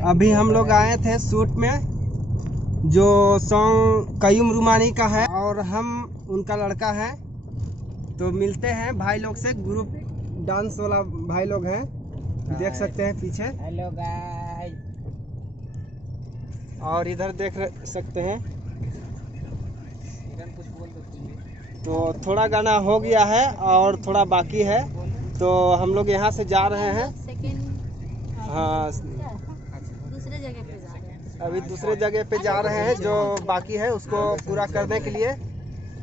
अभी हम लोग आए थे शूट में, जो सॉन्ग कयूम रुमानी का है और हम उनका लड़का है। तो मिलते हैं भाई लोग से, ग्रुप डांस वाला भाई लोग हैं, देख सकते हैं पीछे। Hello guys. और इधर देख सकते हैं। तो थोड़ा गाना हो गया है और थोड़ा बाकी है, तो हम लोग यहाँ से जा रहे हैं। हाँ, दूसरे जगह पे जा रहे हैं। अभी दूसरे जगह पे जा रहे हैं, जो बाकी है उसको पूरा करने के लिए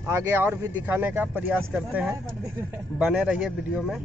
आगे और भी दिखाने का प्रयास करते हैं। बने रहिए वीडियो में।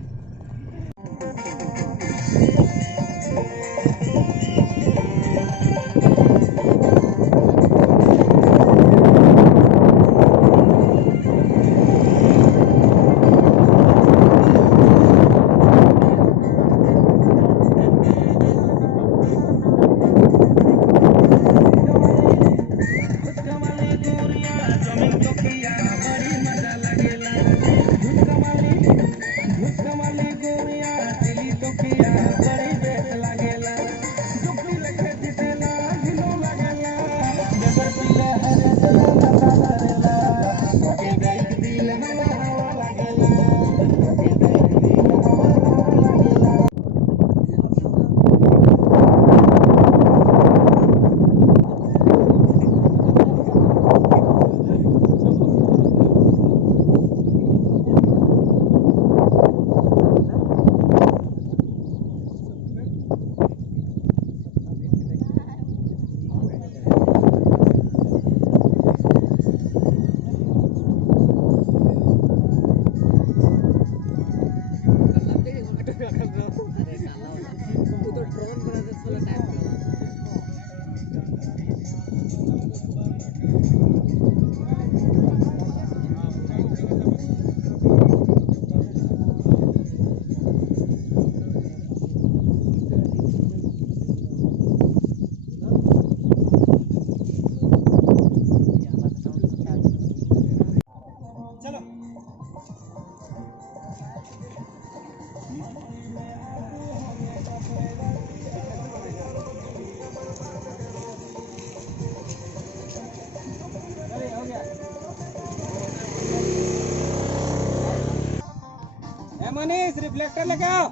मनीष रिफ्लेक्टर लेके आओ।